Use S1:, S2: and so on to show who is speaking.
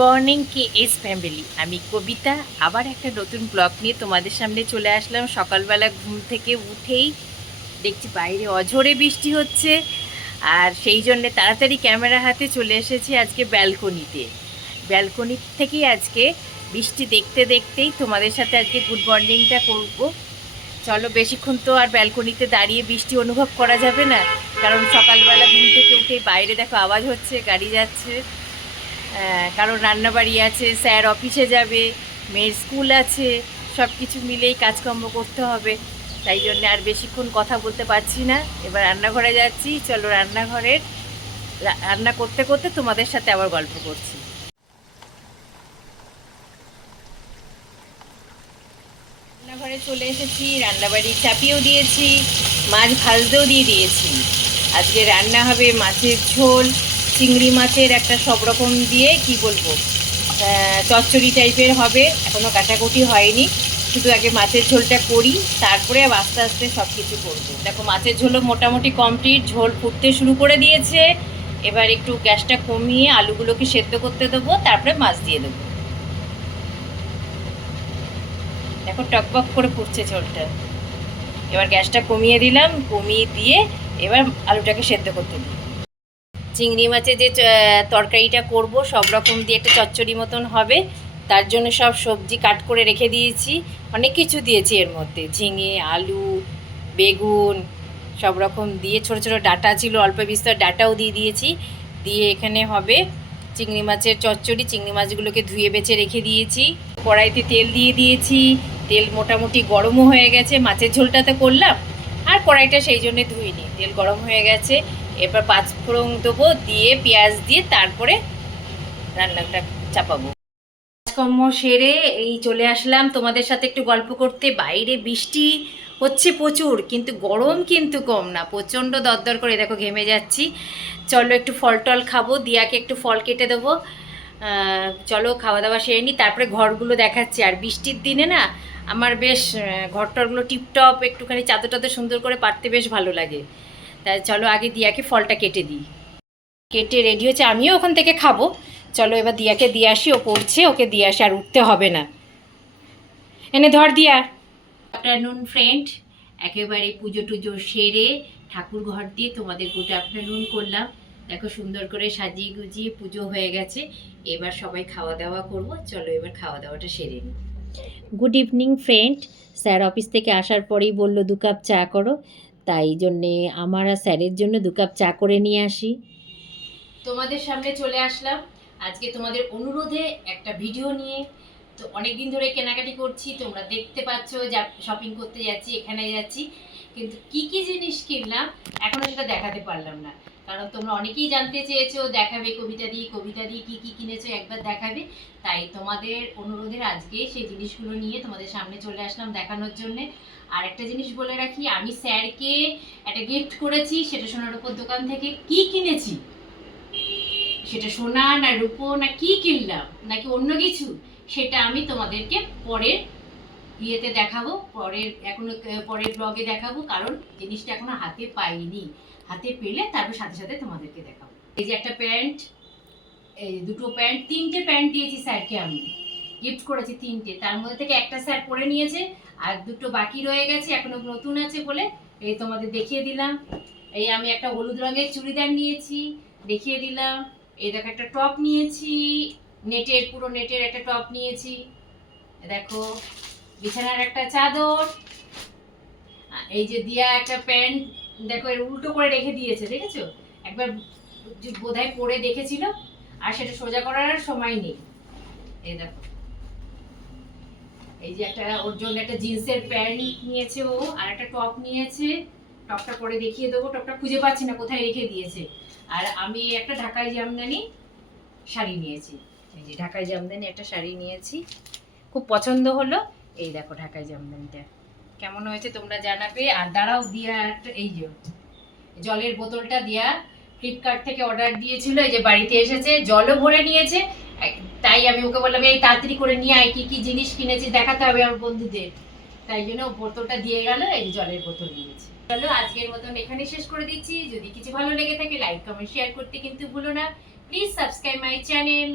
S1: Morning K S family? আমি কবিতা, আবার একটা নতুন ব্লগ নিয়ে তোমাদের সামনে চলে আসলাম। সকালবেলা ঘুম থেকে উঠেই দেখছি বাইরে অঝোরে বৃষ্টি হচ্ছে, আর সেই জন্যে তাড়াতাড়ি ক্যামেরা হাতে চলে এসেছি আজকে ব্যালকনিতে। ব্যালকনি থেকেই আজকে বৃষ্টি দেখতে দেখতেই তোমাদের সাথে আজকে গুড মর্নিংটা করব। চলো, বেশিক্ষণ তো আর ব্যালকনিতে দাঁড়িয়ে বৃষ্টি অনুভব করা যাবে না, কারণ সকালবেলা ঘুম থেকে উঠে বাইরে দেখো আওয়াজ হচ্ছে, গাড়ি যাচ্ছে। কারণ রান্নাবাড়ি আছে, স্যার অফিসে যাবে, মেয়ের স্কুল আছে সব কিছু মিলেই কাজকর্ম করতে হবে। তাই জন্য আর বেশিক্ষণ কথা বলতে পারছি না। এবার রান্নাঘরে যাচ্ছি। চলো রান্নাঘরের রান্না করতে করতে তোমাদের সাথে আবার গল্প করছি। রান্নাঘরে চলে এসেছি, রান্নাবাড়ি চাপিয়েও দিয়েছি, মাছ ভাজতেও দিয়ে দিয়েছি। আজকে রান্না হবে মাছের ঝোল। চিংড়ি মাছের একটা সব রকম দিয়ে কি বলব চচ্চড়ি টাইপের হবে এখনও কাটাকুটি হয়নি। শুধু আগে মাছের ঝোলটা করি, তারপরে আস্তে আস্তে সব কিছু করব। দেখো, মাছের ঝোলও মোটামুটি কমপ্লিট ঝোল ফুটতে শুরু করে দিয়েছে। এবার একটু গ্যাসটা কমিয়ে আলুগুলোকে সেদ্ধ করতে দেবো, তারপরে মাছ দিয়ে দেবো। দেখো টকবক করে ফুটছে ঝোলটা। এবার গ্যাসটা কমিয়ে দিলাম, কমিয়ে দিয়ে এবার আলুটাকে সেদ্ধ করতে দিই। চিংড়ি মাছের যে তরকারিটা করব, সব রকম দিয়ে একটা চচ্চড়ি মতন হবে। তার জন্য সব সবজি কাট করে রেখে দিয়েছি। অনেক কিছু দিয়েছি এর মধ্যে। ঝিঙে, আলু, বেগুন, সব রকম দিয়ে ছোট ছোট ডাটা ছিল, অল্প বিস্তর ডাটাও দিয়ে দিয়েছি। দিয়ে এখানে হবে চিংড়ি মাছের চচ্চড়ি। চিংড়ি মাছগুলোকে ধুয়ে বেছে রেখে দিয়েছি। কড়াইতে তেল দিয়ে দিয়েছি। তেল মোটামুটি গরমও হয়ে গেছে। মাছের ঝোলটাতে করলাম। আর কড়াইটা সেই জন্যে ধুইনি। তেল গরম হয়ে গেছে। এরপর পাঁচ ফোড়ন দেবো, দিয়ে পেঁয়াজ দিয়ে তারপরে রান্নাটা চাপাবো। কাজকর্ম সেরে এই চলে আসলাম। তোমাদের সাথে একটু গল্প করতে। বাইরে বৃষ্টি হচ্ছে প্রচুর, কিন্তু গরম কিন্তু কম না। প্রচণ্ড দরদর করে দেখো ঘেমে যাচ্ছি। চলো একটু ফল টল খাব, দিয়াকে একটু ফল কেটে দেবো। চলো খাওয়া দাওয়া সেরে নিই তারপরে ঘরগুলো দেখাচ্ছি। আর বৃষ্টির দিনে না, আমার বেশ ঘর টরগুলো টিপটপ, একটুখানি চাদর টাদর সুন্দর করে পারতে বেশ ভালো লাগে। তাই চলো আগে দিয়াকে ফলটা কেটে দিই। কেটে রেডি হচ্ছে আমিও ওখান থেকে খাব। চলো এবার দিয়াকে দিয়ে আসি ও পড়ছে ওকে দিয়ে আসি আর উঠতে হবে না। এনে ধর দিয়া। আফটারনুন ফ্রেন্ড একেবারে পুজো টুজো সেরে ঠাকুর ঘর দিয়ে তোমাদের গুড আফটারনুন করলাম। দেখো সুন্দর করে সাজিয়ে গুজিয়ে পুজো হয়ে গেছে। এবার সবাই খাওয়া দাওয়া করব চলো এবার খাওয়া দাওয়াটা সেরে নিই। Good evening friend sir office থেকে আসার পরেই বলল দু কাপ চা করো। তাই জন্যে আমার আর স্যারের জন্য দু কাপ চা করে নিয়ে আসি। তোমাদের সামনে চলে আসলাম। আজকে তোমাদের অনুরোধে একটা ভিডিও নিয়ে তো অনেক দিন ধরে কেনাকাটি করছি, তোমরা দেখতে পাচ্ছ যা শপিং করতে যাচ্ছি, এখানে যাচ্ছি। কিন্তু কি কি জিনিস কিনলাম, এখনও সেটা দেখাতে পারলাম না। কারণ তোমরা অনেকেই জানতে চেয়েছো, দেখাবে কবিতা দিয়ে কবিতা দিয়ে কি কি কিনেছো, একবার দেখাবে। তাই তোমাদের অনুরোধের আজকে সেই জিনিসগুলো নিয়ে তোমাদের সামনে চলে আসলাম দেখানোর জন্যে। আর একটা জিনিস বলে রাখি, আমি স্যারকে একটা গিফট করেছি, সেটা সোনার উপর দোকান থেকে। কি কিনেছি? সেটা সোনা না রূপো না কি কিনলাম, নাকি অন্য কিছু? সেটা আমি তোমাদেরকে পরের ইয়েতে দেখাবো, পরের এখনও, পরের ব্লগে দেখাবো, কারণ জিনিসটা এখনও হাতে পাইনি। হাতে পেলে তারপর সাথে সাথে তোমাদেরকে দেখাবো। এই যে একটা প্যান্ট, এই দুটো প্যান্ট, তিনটে প্যান্ট দিয়েছি স্যারকে আমি। গিফট করেছি তিনটে। তার মধ্যে থেকে একটা স্যার পরে নিয়েছে, আর দুটো বাকি রয়ে গেছে, এখনও নতুন আছে বলে এই তোমাদের দেখিয়ে দিলাম। এই আমি একটা হলুদ রঙের চুড়িদার নিয়েছি, দেখিয়ে দিলাম। এই দেখো একটা টপ নিয়েছি নেটের, পুরো নেটের একটা টপ নিয়েছি। দেখো, বিছানার একটা চাদর। এই যে দিয়া একটা প্যান্ট, দেখো, এর উল্টো করে রেখে দিয়েছে, দেখেছ? একবার বোধহয় পরে দেখেছিল, আর সেটা সোজা করার আর সময় নেই। এই দেখো। এই যে একটা, ওর জন্য একটা জিন্সের প্যান্ট নিয়েছে ও, আর একটা টপ নিয়েছে। টপটা পরে দেখিয়ে দেবো, টপটা খুঁজে পাচ্ছি না, কোথায় রেখে দিয়েছে। আর আমি একটা ঢাকাই জামদানি শাড়ি নিয়েছি। এই যে ঢাকাই জামদানি একটা শাড়ি নিয়েছি। খুব পছন্দ হলো। এই দেখো ঢাকাই জামদানিটা। কেমন হয়েছে তোমরা জানাবে? আর দাঁড়াও, দিয়া একটা, এই যে, জলের বোতলটা দিয়া ফ্লিপকার্ট থেকে অর্ডার দিয়েছিল। এই যে বাড়িতে এসেছে, জলও ভরে নিয়েছে। তাই আমি ওকে বললাম, এই তাড়াতাড়ি করে নিয়ে আয়, কি কি জিনিস কিনেছি দেখাতে হবে আমার বন্ধুদের। তাই জন্য বোতলটা দিয়ে গেল, এই জলের বোতল নিয়েছি। চলো, আজকের মতন এখানে শেষ করে দিচ্ছি। যদি কিছু ভালো লেগে থাকে লাইক কমেন্ট শেয়ার করতে কিন্তু ভুলো না। Please subscribe my channel